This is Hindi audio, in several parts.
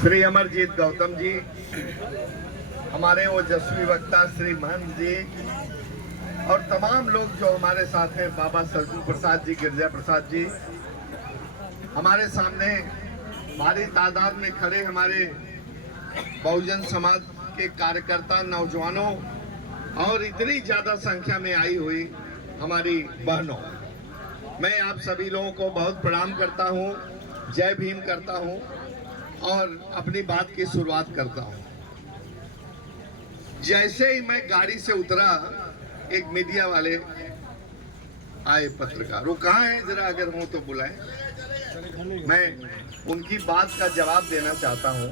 श्री अमरजीत गौतम जी, हमारे ओजस्वी वक्ता श्री महंत जी और तमाम लोग जो हमारे साथ हैं, बाबा सरजू प्रसाद जी, गिरजा प्रसाद जी, हमारे सामने भारी तादाद में खड़े हमारे बहुजन समाज के कार्यकर्ता, नौजवानों और इतनी ज्यादा संख्या में आई हुई हमारी बहनों, मैं आप सभी लोगों को बहुत प्रणाम करता हूं, जय भीम करता हूं और अपनी बात की शुरुआत करता हूं। जैसे ही मैं गाड़ी से उतरा, एक मीडिया वाले आए, पत्रकार, वो कहाँ है, जरा अगर हो तो बुलाएं। मैं उनकी बात का जवाब देना चाहता हूं।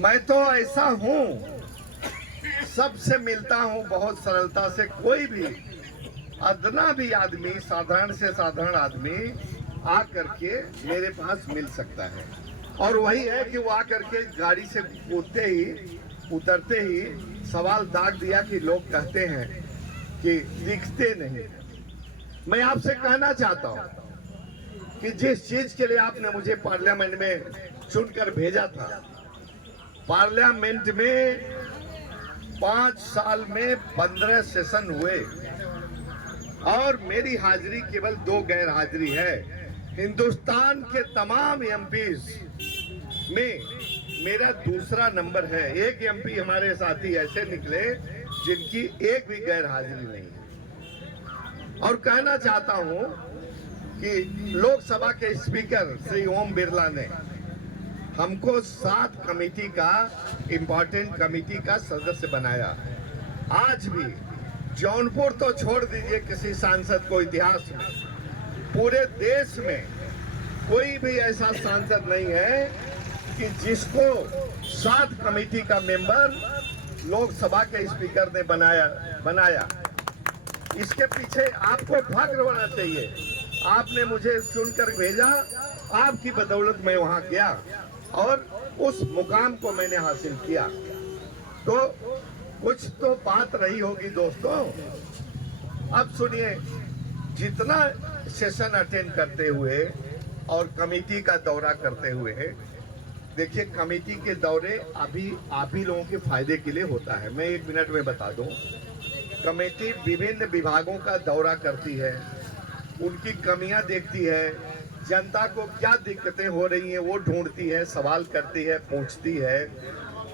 मैं तो ऐसा हूं, सबसे मिलता हूं बहुत सरलता से। कोई भी अदना भी आदमी, साधारण से साधारण आदमी आ करके मेरे पास मिल सकता है, और वही है कि वो आकर के गाड़ी से उतरते ही सवाल दाग दिया कि लोग कहते हैं कि दिखते नहीं। मैं आपसे कहना चाहता हूं कि जिस चीज के लिए आपने मुझे पार्लियामेंट में चुनकर भेजा था, पार्लियामेंट में 5 साल में 15 सेशन हुए और मेरी हाजिरी केवल 2 गैर हाजिरी है। हिंदुस्तान के तमाम एमपीज में मेरा दूसरा नंबर है। एक एमपी हमारे साथी ऐसे निकले जिनकी एक भी गैर हाजिरी नहीं है। और कहना चाहता हूं कि लोकसभा के स्पीकर श्री ओम बिरला ने हमको 7 कमेटी का, इंपॉर्टेंट कमेटी का सदस्य बनाया। आज भी जौनपुर तो छोड़ दीजिए, किसी सांसद को इतिहास में, पूरे देश में कोई भी ऐसा सांसद नहीं है कि जिसको 7 कमेटी का मेंबर लोकसभा के स्पीकर ने बनाया। इसके पीछे आपको फख्र होना चाहिए। आपने मुझे चुनकर भेजा, आपकी बदौलत मैं वहां गया और उस मुकाम को मैंने हासिल किया। तो कुछ तो बात रही होगी दोस्तों। अब सुनिए, जितना सेशन अटेंड करते हुए और कमेटी का दौरा करते हुए, देखिए कमेटी के दौरे अभी आप ही लोगों के फायदे के लिए होता है। मैं 1 मिनट में बता दूं, कमेटी विभिन्न विभागों का दौरा करती है, उनकी कमियां देखती है, जनता को क्या दिक्कतें हो रही हैं वो ढूंढती है, सवाल करती है, पूछती है,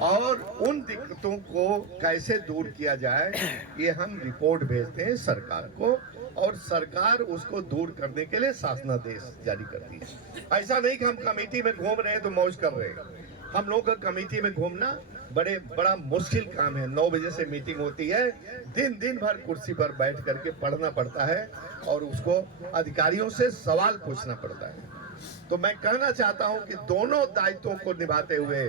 और उन दिक्कतों को कैसे दूर किया जाए ये हम रिपोर्ट भेजते हैं सरकार को, और सरकार उसको दूर करने के लिए शासनादेश जारी करती है। ऐसा नहीं कि हम कमेटी में घूम रहे हैं तो मौज कर रहे हैं। हम लोग का कमेटी में घूमना बड़ा मुश्किल काम है। 9 बजे से मीटिंग होती है, दिन भर कुर्सी पर बैठ करके पढ़ना पड़ता है और उसको अधिकारियों से सवाल पूछना पड़ता है। तो मैं कहना चाहता हूं कि दोनों दायित्वों को निभाते हुए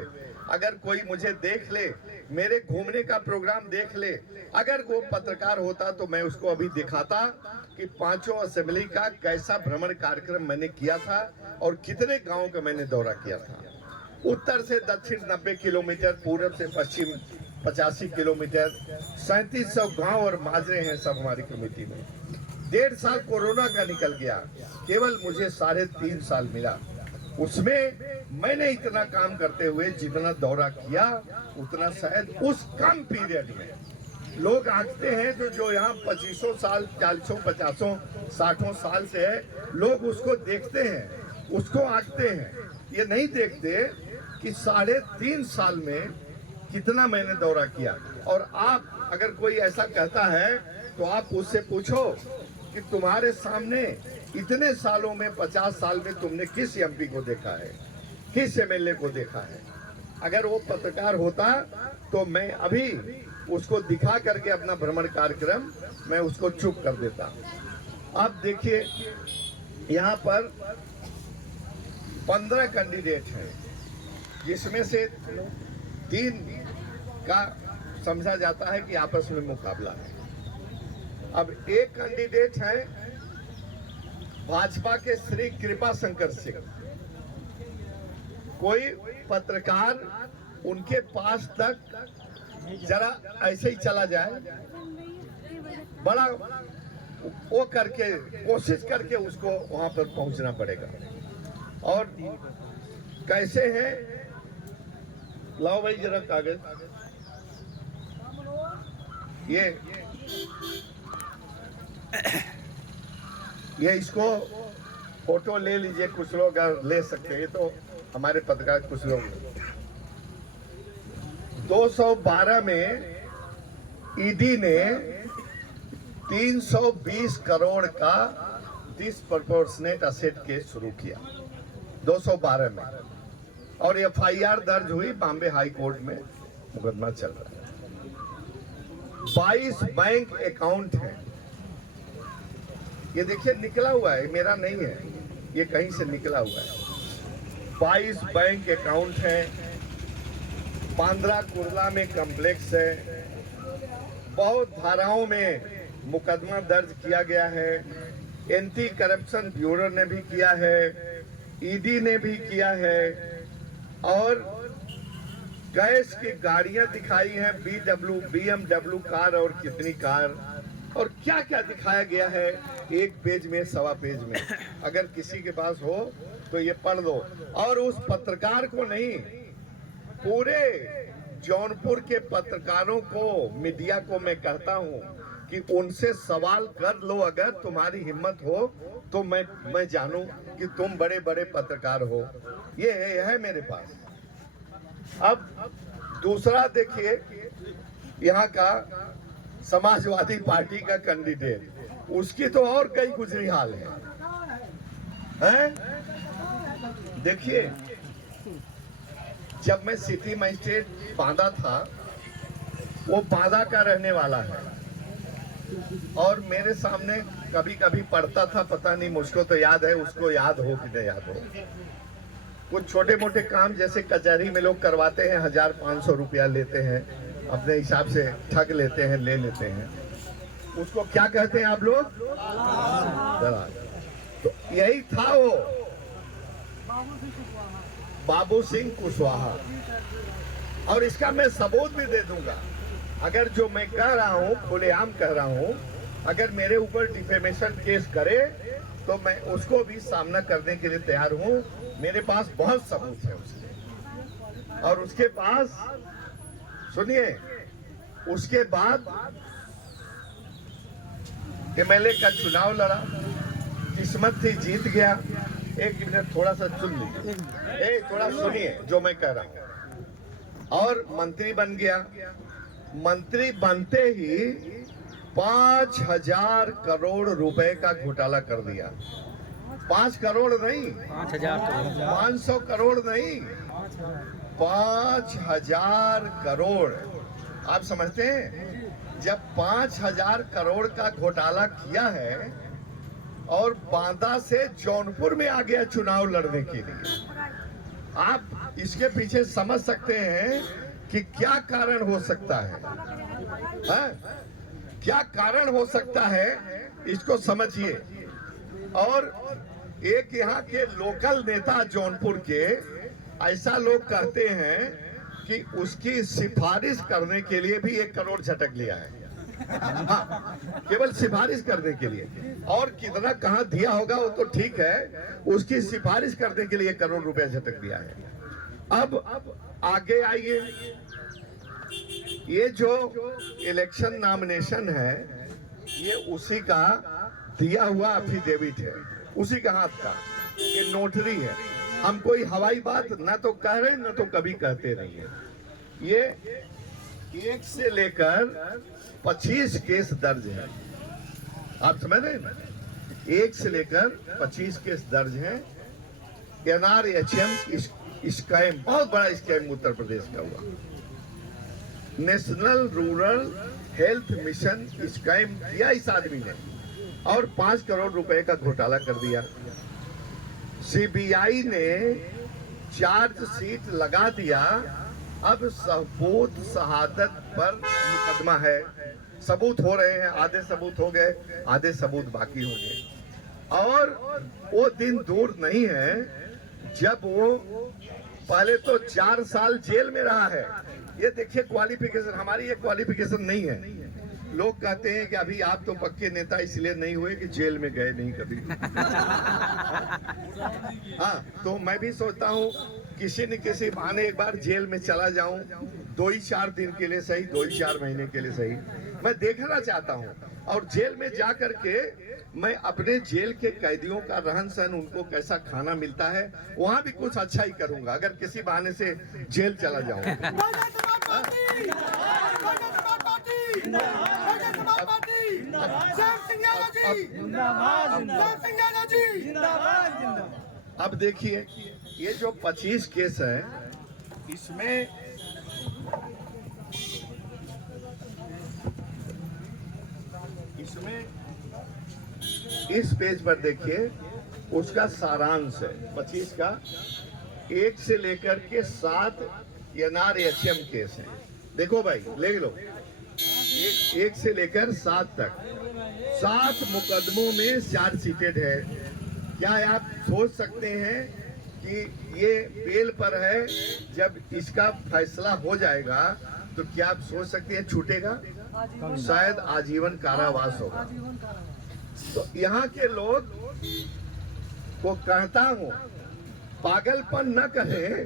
अगर कोई मुझे देख ले, मेरे घूमने का प्रोग्राम देख ले, अगर वो पत्रकार होता तो मैं उसको अभी दिखाता कि 5 असेंबली का कैसा भ्रमण कार्यक्रम मैंने किया था और कितने गांवों का मैंने दौरा किया था। उत्तर से दक्षिण 90 किलोमीटर, पूर्व से पश्चिम 85 किलोमीटर, 3700 गांव और माजरे हैं सब हमारी कमेटी में। 1.5 साल कोरोना का निकल गया, केवल मुझे 3.5 साल मिला। उसमें मैंने इतना काम करते हुए जितना दौरा किया उतना शायद उस कम पीरियड में लोग आंकते हैं। जो यहाँ 25 साल, 40, 50, 60 साल से है, लोग उसको देखते हैं, उसको आंकते हैं। ये नहीं देखते कि 3.5 साल में कितना मैंने दौरा किया। और आप अगर कोई ऐसा कहता है तो आप उससे पूछो कि तुम्हारे सामने इतने सालों में, 50 साल में तुमने किस एमपी को देखा है, किस एमएलए को देखा है। अगर वो पत्रकार होता तो मैं अभी उसको दिखा करके अपना भ्रमण कार्यक्रम मैं उसको चुप कर देता। अब देखिए, यहाँ पर 15 कैंडिडेट हैं, जिसमें से 3 का समझा जाता है कि आपस में मुकाबला है। अब एक कैंडिडेट है भाजपा के श्री कृपा शंकर सिंह। कोई पत्रकार उनके पास तक जरा ऐसे ही चला जाए, बड़ा वो करके कोशिश करके उसको वहां पर पहुंचना पड़ेगा। और कैसे हैं, लाओ भाई जरा कागज, ये इसको फोटो ले लीजिए, कुछ लोग अगर ले सकते हैं तो हमारे पत्रकार कुछ लोग। 212 में ईडी ने 320 करोड़ का डिसप्रपोर्शनेट असेट केस शुरू किया 212 में, और एफआईआर दर्ज हुई बॉम्बे हाई कोर्ट में, मुकदमा चल रहा है। 22 बैंक अकाउंट हैं, ये देखिए निकला हुआ है, मेरा नहीं है, ये कहीं से निकला हुआ है। 22 बैंक अकाउंट हैं, बांद्रा कुर्ला में कॉम्प्लेक्स है, बहुत धाराओं में मुकदमा दर्ज किया गया है। एंटी करप्शन ब्यूरो ने भी किया है, ईडी ने भी किया है, और गैस की गाड़ियां दिखाई हैं, BMW कार और कितनी कार, और क्या क्या दिखाया गया है एक पेज में, सवा पेज में। अगर किसी के पास हो तो ये पढ़ लो। और उस पत्रकार को नहीं, पूरे जौनपुर के पत्रकारों को, मीडिया को मैं कहता हूं कि उनसे सवाल कर लो, अगर तुम्हारी हिम्मत हो तो मैं जानूं कि तुम बड़े बड़े पत्रकार हो। ये है मेरे पास। अब दूसरा देखिए, यहाँ का समाजवादी पार्टी का कैंडिडेट, उसकी तो और कई गुजरी हाल है? देखिए, जब मैं सिटी मजिस्ट्रेट बांदा था, वो बांदा का रहने वाला है, और मेरे सामने कभी कभी पढ़ता था, पता नहीं मुझको तो याद है, उसको याद हो कि नहीं याद हो। कुछ छोटे मोटे काम जैसे कचहरी में लोग करवाते हैं, 1500 रुपया लेते हैं, अपने हिसाब से ठग लेते हैं, ले लेते हैं, उसको क्या कहते हैं आप लोग? दलाल। तो यही था वो बाबू सिंह कुशवाहा, और इसका मैं सबूत भी दे दूंगा। अगर जो मैं कह रहा हूं, खुलेआम कह रहा हूं, अगर मेरे ऊपर डिफेमेशन केस करे तो मैं उसको भी सामना करने के लिए तैयार हूं। मेरे पास बहुत सबूत है उसके। और उसके पास सुनिए, उसके बाद एमएलए का चुनाव लड़ा, किस्मत थी जीत गया। एक मिनट थोड़ा सा सुन लीजिए, थोड़ा सुनिए जो मैं कह रहा हूं। और मंत्री बन गया। मंत्री बनते ही 5000 करोड़ रुपए का घोटाला कर दिया। 5 करोड़ नहीं, 500 करोड़ नहीं, 5000 करोड़। आप समझते हैं, जब 5000 करोड़ का घोटाला किया है और बांदा से जौनपुर में आ गया चुनाव लड़ने के लिए, आप इसके पीछे समझ सकते हैं कि क्या कारण हो सकता है? क्या कारण हो सकता है, इसको समझिए। और एक यहाँ के लोकल नेता जौनपुर के, ऐसा लोग कहते हैं कि उसकी सिफारिश करने के लिए भी 1 करोड़ झटक लिया है। हाँ, केवल सिफारिश करने के लिए, और कितना कहाँ दिया होगा वो तो ठीक है, उसकी सिफारिश करने के लिए 1 करोड़ रुपया झटक दिया है। अब आगे आइए, ये जो इलेक्शन नॉमिनेशन है, ये उसी का दिया हुआ एफिडेविट है, उसी का हाथ का, ये नोटरी है। हम कोई हवाई बात ना तो कह रहे ना तो कभी कहते नहीं है। ये 1 से लेकर 25 केस दर्ज है, आप समझ रहे हैं? 1 से लेकर 25 केस दर्ज हैं। NRHM स्कैम, बहुत बड़ा स्कैम उत्तर प्रदेश का हुआ। National rural health mission scam किया इस आदमी ने, और 5 करोड़ रुपए का घोटाला कर दिया। सीबीआई ने चार्जशीट लगा दिया। अब सबूत शहादत पर मुकदमा है, सबूत हो रहे हैं, आधे सबूत हो गए, आधे सबूत बाकी होंगे। और वो दिन दूर नहीं है जब वो, पहले तो 4 साल जेल में रहा है। ये देखिए क्वालिफिकेशन, हमारी ये क्वालिफिकेशन नहीं है। लोग कहते हैं कि अभी आप तो पक्के नेता इसलिए नहीं हुए कि जेल में गए नहीं कभी। हाँ, तो मैं भी सोचता हूँ किसी न किसी बहाने एक बार जेल में चला जाऊं, 2 ही 4 दिन के लिए सही, 2 ही 4 महीने के लिए सही, मैं देखना चाहता हूं। और जेल में जा करके मैं अपने जेल के कैदियों का रहन सहन, उनको कैसा खाना मिलता है, वहां भी कुछ अच्छा ही करूंगा अगर किसी बहाने से जेल चला जाऊं। अब देखिए, ये जो 25 केस है, इसमें इस पेज पर देखिए उसका सारांश है 25 का, 1 से लेकर के 7 NRHM केस है। देखो भाई, ले लो, 1 से लेकर 7 तक 7 मुकदमों में चार्जशीटेड है। क्या आप सोच सकते हैं कि ये बेल पर है, जब इसका फैसला हो जाएगा तो क्या आप सोच सकते हैं छूटेगा? शायद आजीवन कारावास होगा। तो यहाँ के लोग को कहता हूँ, पागलपन न करें।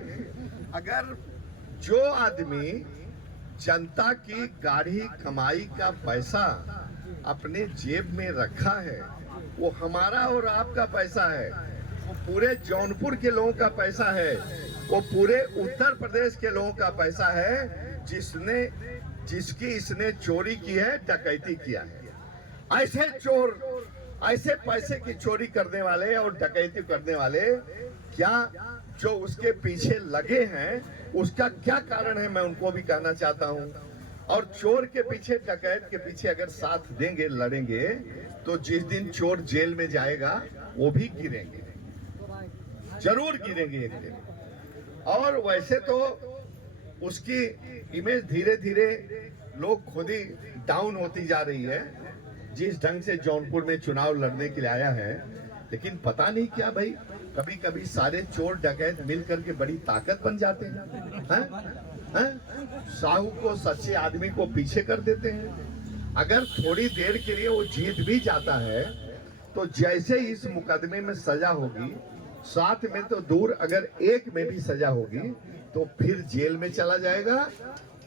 अगर जो आदमी जनता की गाढ़ी कमाई का पैसा अपने जेब में रखा है, वो हमारा और आपका पैसा है, वो पूरे जौनपुर के लोगों का पैसा है, वो पूरे उत्तर प्रदेश के लोगों का पैसा है, जिसकी इसने चोरी की है, डकैती किया है। ऐसे चोर, ऐसे पैसे की चोरी करने वाले और डकैती करने वाले, क्या जो उसके पीछे लगे हैं उसका क्या कारण है, मैं उनको भी कहना चाहता हूं। और चोर के पीछे, डकैत के पीछे अगर साथ देंगे, लड़ेंगे, तो जिस दिन चोर जेल में जाएगा वो भी गिरेंगे, जरूर गिरेंगे एक दिन। और वैसे तो उसकी इमेज धीरे धीरे लोग खुद ही डाउन होती जा रही है, जिस ढंग से जौनपुर में चुनाव लड़ने के लिए आया है। लेकिन पता नहीं क्या भाई, कभी कभी सारे चोर डकैत मिल करके बड़ी ताकत बन जाते हैं। साहू को, सच्चे आदमी को पीछे कर देते हैं। अगर थोड़ी देर के लिए वो जीत भी जाता है, तो जैसे इस मुकदमे में सजा होगी, 7 में तो दूर, अगर 1 में भी सजा होगी तो फिर जेल में चला जाएगा,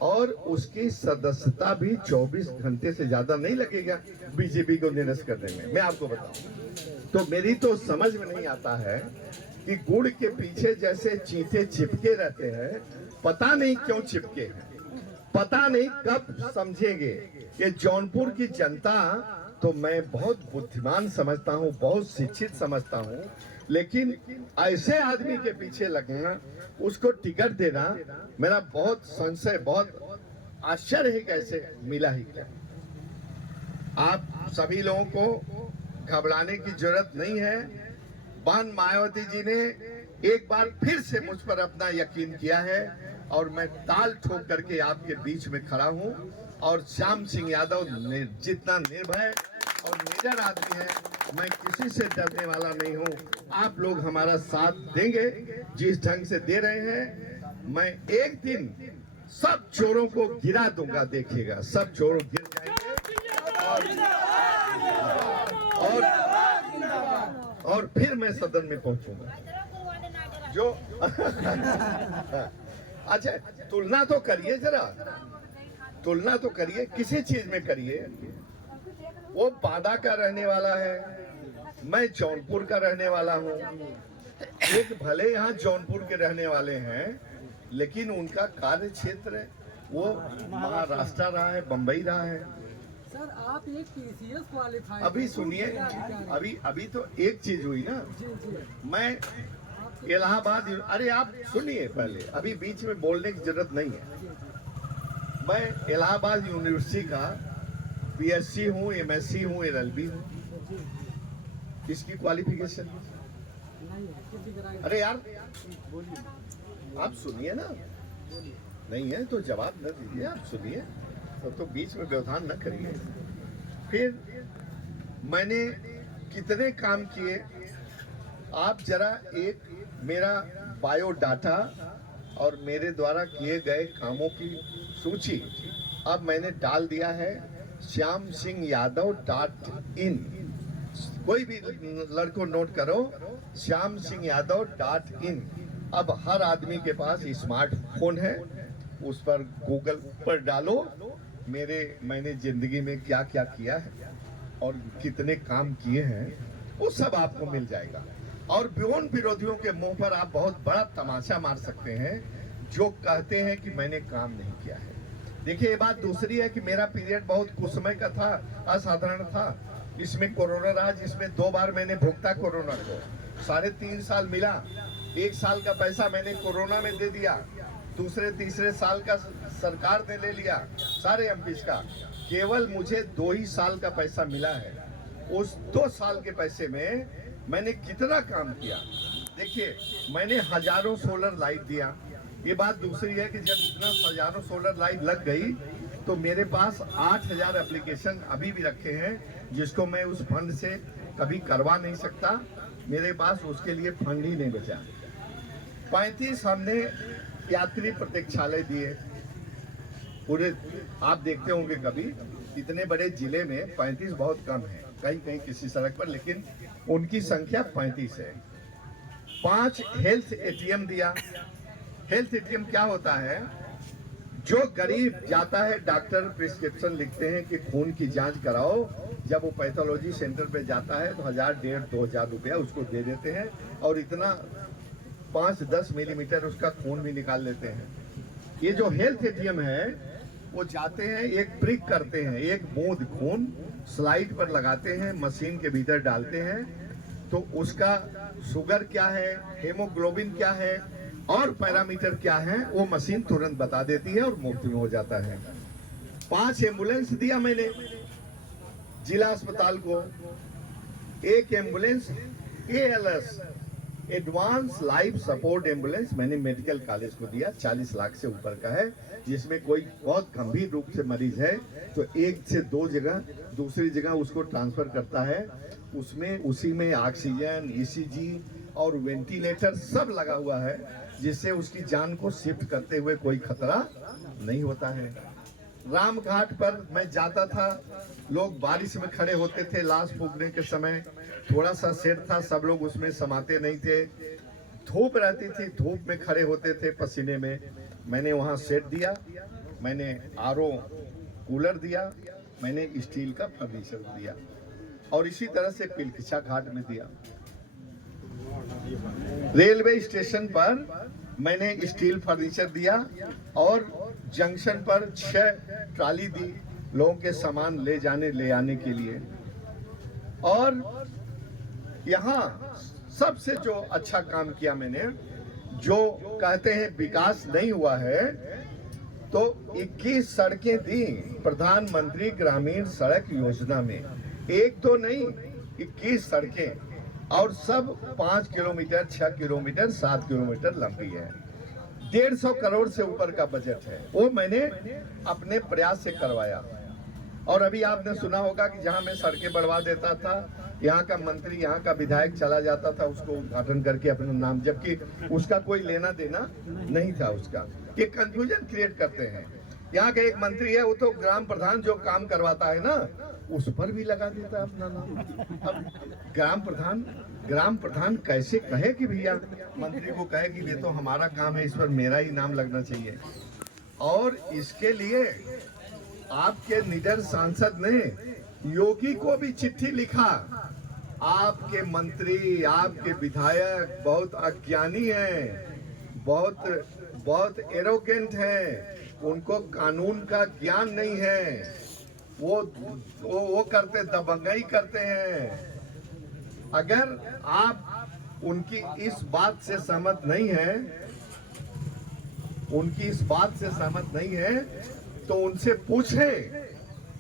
और उसकी सदस्यता भी 24 घंटे से ज्यादा नहीं लगेगा बीजेपी को निरस्त करने में। मैं आपको बताऊं तो मेरी तो समझ में नहीं आता है कि गुड़ के पीछे जैसे चींटे चिपके रहते हैं, पता नहीं क्यों चिपके हैं, पता नहीं कब समझेंगे। कि जौनपुर की जनता तो मैं बहुत बुद्धिमान समझता हूँ, बहुत शिक्षित समझता हूँ, लेकिन ऐसे आदमी के पीछे लगना, उसको टिकट देना, मेरा बहुत संशय, बहुत आश्चर्य है कैसे मिला ही क्या। आप सभी लोगों को घबराने की जरूरत नहीं है। बहन मायावती जी ने एक बार फिर से मुझ पर अपना यकीन किया है, और मैं ताल ठोक करके आपके बीच में खड़ा हूं। और श्याम सिंह यादव जितना निर्भय और निडर आदमी है, मैं किसी से डरने वाला नहीं हूं। आप लोग हमारा साथ देंगे जिस ढंग से दे रहे हैं। मैं एक दिन सब चोरों को गिरा दूंगा, देखिएगा, सब चोर गिर जाएंगे। और फिर मैं सदन में पहुंचूंगा। जो अच्छा, तुलना तो करिए, जरा तुलना तो करिए, किसी चीज में करिए। वो बादा का रहने वाला है, मैं जौनपुर का रहने वाला हूँ। एक भले यहाँ जौनपुर के रहने वाले हैं, लेकिन उनका कार्य क्षेत्र वो महाराष्ट्र रहा है, बंबई रहा है। सर, आप एक PCS क्वालिफाइड। अभी सुनिए, अभी तो एक चीज हुई ना, मैं इलाहाबाद, अरे आप सुनिए पहले, अभी बीच में बोलने की जरूरत नहीं है। मैं इलाहाबाद यूनिवर्सिटी का BSc हूँ, MSc हूँ, LLB हूँ। इसकी क्वालिफिकेशन, अरे यार आप सुनिए ना, नहीं है तो जवाब न दीजिए, आप सुनिए, तो बीच में व्यवधान न करिए। फिर मैंने कितने काम किए, आप जरा एक मेरा बायोडाटा और मेरे द्वारा किए गए कामों की सूची अब मैंने डाल दिया है shyamsingyadav.in। कोई भी लड़को नोट करो, shyamsingyadav.in। अब हर आदमी के पास स्मार्टफोन है, उस पर गूगल पर डालो मैंने जिंदगी में क्या क्या किया है और कितने काम किए हैं, वो सब आपको मिल जाएगा। और उन विरोधियों के मुंह पर आप बहुत बड़ा तमाचा मार सकते हैं जो कहते हैं कि मैंने काम नहीं किया है। देखिए, ये बात दूसरी है कि मेरा पीरियड बहुत कुसमय का था, असाधारण था। इसमें कोरोना रहा, जिसमें 2 बार मैंने भुगता कोरोना को, 3.5 साल मिला। 1 साल का पैसा मैंने कोरोना में दे दिया, दूसरे तीसरे साल का सरकार ने ले लिया, सारे एमपीज का। केवल मुझे 2 ही साल का पैसा मिला है। उस 2 साल के पैसे में मैंने कितना काम किया। देखिए, मैंने हजारों सोलर लाइट दिया। ये बात दूसरी है कि जब इतना हजारों सोलर लाइट लग गई तो मेरे पास 8000 एप्लीकेशन अभी भी रखे हैं, जिसको मैं उस फंड से कभी करवा नहीं सकता। मेरे पास उसके लिए फंड ही नहीं बचा। 35 हमने यात्री प्रतीक्षालय दिए पूरे। आप देखते होंगे कभी, इतने बड़े जिले में 35 बहुत कम है, कहीं कहीं किसी सड़क पर, लेकिन उनकी संख्या 35 है। 5 हेल्थ एटीएम दिया। हेल्थ एटीएम क्या होता है? जो गरीब जाता है, डॉक्टर प्रिस्क्रिप्शन लिखते हैं कि खून की जांच कराओ, जब वो पैथोलॉजी सेंटर पे जाता है तो 1000, 1500, 2000 रुपया उसको दे देते हैं और इतना 5-10 मिलीमीटर उसका खून भी निकाल लेते हैं। ये जो हेल्थ एटीएम है, वो जाते हैं, एक प्रिक करते हैं, एक बूंद खून स्लाइड पर लगाते हैं, मशीन के भीतर डालते हैं, तो उसका शुगर क्या है, हेमोग्लोबिन क्या है और पैरामीटर क्या है, वो मशीन तुरंत बता देती है और मुफ्त में हो जाता है। 5 एम्बुलेंस दिया मैंने जिला अस्पताल को। एक ambulance ALS, advance life support ambulance, मैंने मेडिकल कॉलेज को दिया। 40 लाख से ऊपर का है, जिसमें कोई बहुत गंभीर रूप से मरीज है तो 1 से 2 जगह दूसरी जगह उसको ट्रांसफर करता है। उसमें उसी में ऑक्सीजन, ECG और वेंटिलेटर सब लगा हुआ है, जिससे उसकी जान को शिफ्ट करते हुए कोई खतरा नहीं होता है। रामघाट पर मैं जाता था, लोग बारिश में खड़े होते थे लाश फूकने के समय। थोड़ा सा शेड था, सब लोग उसमें समाते नहीं थे, धूप रहती थी, धूप में खड़े होते थे पसीने में। मैंने वहाँ शेड दिया, मैंने RO कूलर दिया, मैंने स्टील का फर्नीचर दिया और इसी तरह से पिलखिचा घाट में दिया। रेलवे स्टेशन पर मैंने स्टील फर्नीचर दिया और जंक्शन पर 6 ट्राली दी लोगों के सामान ले आने के लिए। और यहाँ सबसे जो अच्छा काम किया मैंने, जो कहते हैं विकास नहीं हुआ है, तो 21 सड़कें दी प्रधानमंत्री ग्रामीण सड़क योजना में। 1-2 नहीं, 21 सड़कें, और सब 5 किलोमीटर, 6 किलोमीटर, 7 किलोमीटर लंबी है। 150 करोड़ से ऊपर का बजट है, वो मैंने अपने प्रयास से करवाया। और अभी आपने सुना होगा कि जहां मैं सड़कें बढ़वा देता था, यहाँ का मंत्री, यहाँ का विधायक चला जाता था उसको उद्घाटन करके अपना नाम, जबकि उसका कोई लेना देना नहीं था उसका। ये कंफ्यूजन क्रिएट करते हैं। यहाँ का एक मंत्री है, वो तो ग्राम प्रधान जो काम करवाता है ना, उस पर भी लगा देता है अपना नाम। अब ग्राम प्रधान कैसे कहे कि भैया, मंत्री को कहे कि ये तो हमारा काम है, इस पर मेरा ही नाम लगना चाहिए। और इसके लिए आपके निडर सांसद ने योगी को भी चिट्ठी लिखा। आपके मंत्री, आपके विधायक बहुत अज्ञानी हैं, बहुत एरोगेंट हैं, उनको कानून का ज्ञान नहीं है, वो करते दबंगई करते हैं। अगर आप उनकी इस बात से सहमत नहीं है, तो उनसे पूछें।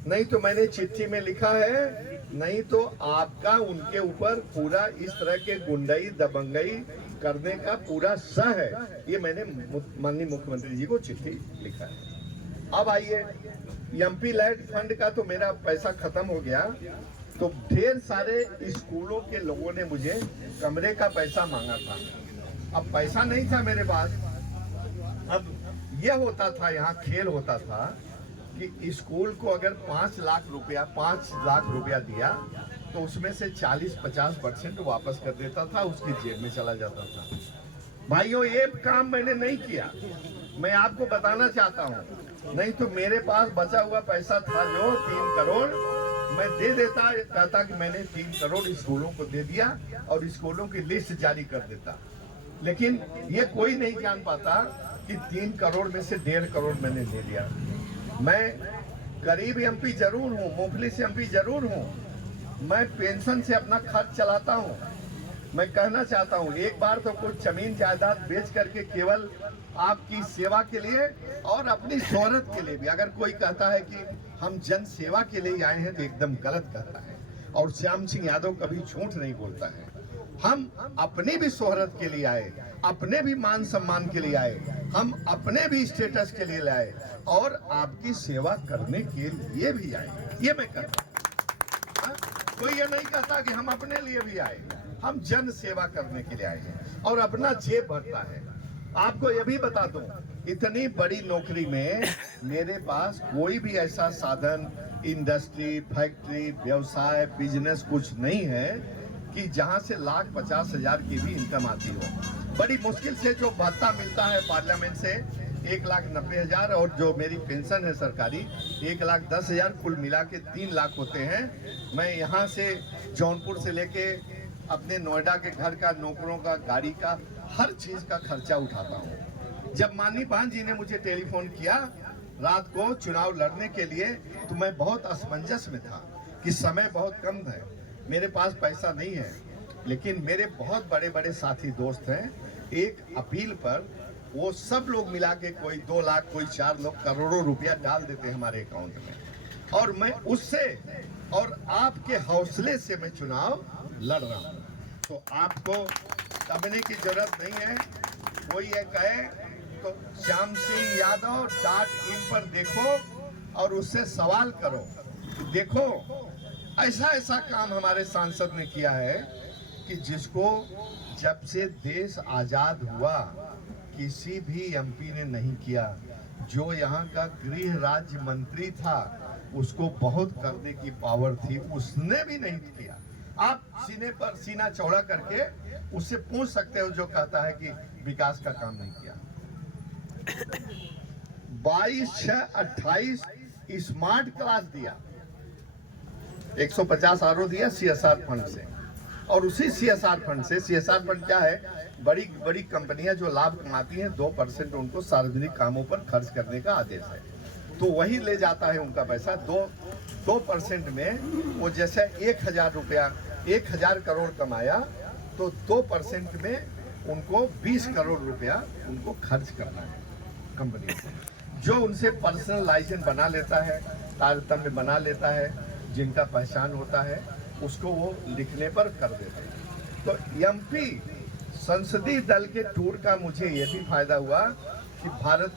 नहीं तो मैंने चिट्ठी में लिखा है, नहीं तो आपका उनके ऊपर पूरा इस तरह के गुंडाई दबंगई करने का पूरा सह है। ये मैंने माननीय मुख्यमंत्री जी को चिट्ठी लिखा है। अब आइए, MP लैंड फंड का तो मेरा पैसा खत्म हो गया, तो ढेर सारे स्कूलों के लोगों ने मुझे कमरे का पैसा मांगा था। अब पैसा नहीं था मेरे पास। अब यह होता था, यहाँ खेल होता था कि स्कूल को अगर 5 लाख रुपया दिया तो उसमें से 40-50% वापस कर देता था, उसकी जेब में चला जाता था। भाइयों ये काम मैंने नहीं किया, मैं आपको बताना चाहता हूँ। नहीं तो मेरे पास बचा हुआ पैसा था जो 3 करोड़ मैं दे देता, कहता कि मैंने 3 करोड़ स्कूलों को दे दिया और स्कूलों की लिस्ट जारी कर देता। लेकिन ये कोई नहीं जान पाता कि 3 करोड़ में से 1.5 करोड़ मैंने ले लिया। मैं गरीब एमपी जरूर हूँ, मुफलिस एमपी जरूर हूँ, मैं पेंशन से अपना खर्च चलाता हूँ। मैं कहना चाहता हूँ एक बार तो कुछ जमीन जायदाद बेच करके केवल आपकी सेवा के लिए और अपनी शोहरत के लिए भी, अगर कोई कहता है कि हम जन सेवा के लिए आए हैं तो एकदम गलत कहता है। और श्याम सिंह यादव कभी झूठ नहीं बोलता है। हम अपनी भी शोहरत के लिए आए, अपने भी मान सम्मान के लिए आए, हम अपने भी स्टेटस के लिए आए और आपकी सेवा करने के लिए भी आए। ये मैं कहता हूं। कोई ये नहीं कहता कि हम अपने लिए भी आए, हम जन सेवा करने के लिए आए हैं और अपना जेब भरता है। आपको ये भी बता दूं, इतनी बड़ी नौकरी में मेरे पास कोई भी ऐसा साधन, इंडस्ट्री, फैक्ट्री, व्यवसाय, बिजनेस कुछ नहीं है कि जहां से 1,50,000 की भी इनकम आती हो। बड़ी मुश्किल से जो भत्ता मिलता है पार्लियामेंट से 1,90,000 और जो मेरी पेंशन है सरकारी 1,10,000, कुल मिला के 3 लाख होते हैं। मैं यहाँ से जौनपुर से लेके अपने नोएडा के घर का, नौकरों का, गाड़ी का, हर चीज का खर्चा उठाता हूँ। जब माननीय पान जी ने मुझे टेलीफोन किया रात को चुनाव लड़ने के लिए, तो मैं बहुत असमंजस में था कि समय बहुत कम है, मेरे पास पैसा नहीं है। लेकिन मेरे बहुत बड़े बड़े साथी दोस्त हैं, एक अपील पर वो सब लोग मिला के कोई 2 लाख, कोई 4 लाख, करोड़ों रुपया डाल देते हैं हमारे अकाउंट में। और मैं उससे और आपके हौसले से मैं चुनाव लड़ रहा हूँ। तो आपको दबने की जरूरत नहीं है। कोई ये कहे तो श्याम सिंह यादव .in पर देखो और उससे सवाल करो। देखो ऐसा ऐसा काम हमारे सांसद ने किया है कि जिसको जब से देश आजाद हुआ किसी भी एमपी ने नहीं किया। जो यहाँ का गृह राज्य मंत्री था उसको बहुत करने की पावर थी, उसने भी नहीं किया। आप सीने पर सीना चौड़ा करके उससे पूछ सकते हो जो कहता है कि विकास का काम नहीं किया। 22/6/28 स्मार्ट क्लास दिया, 150 आरओ दिया CSR फंड से। और उसी CSR फंड से, CSR फंड क्या है, बड़ी बड़ी कंपनियां जो लाभ कमाती हैं 2% उनको सार्वजनिक कामों पर खर्च करने का आदेश है। तो वही ले जाता है उनका पैसा। 2% में वो जैसे 1,000 रुपया, 1,000 करोड़ कमाया तो 2% में उनको 20 करोड़ रुपया उनको खर्च करना है कंपनी को। जो उनसे पर्सनल लाइसेंस बना लेता है, तारतम्य बना लेता है, जिनका पहचान होता है उसको वो लिखने पर कर देते हैं। तो एमपी संसदीय दल के टूर का मुझे ये भी फायदा हुआ कि भारत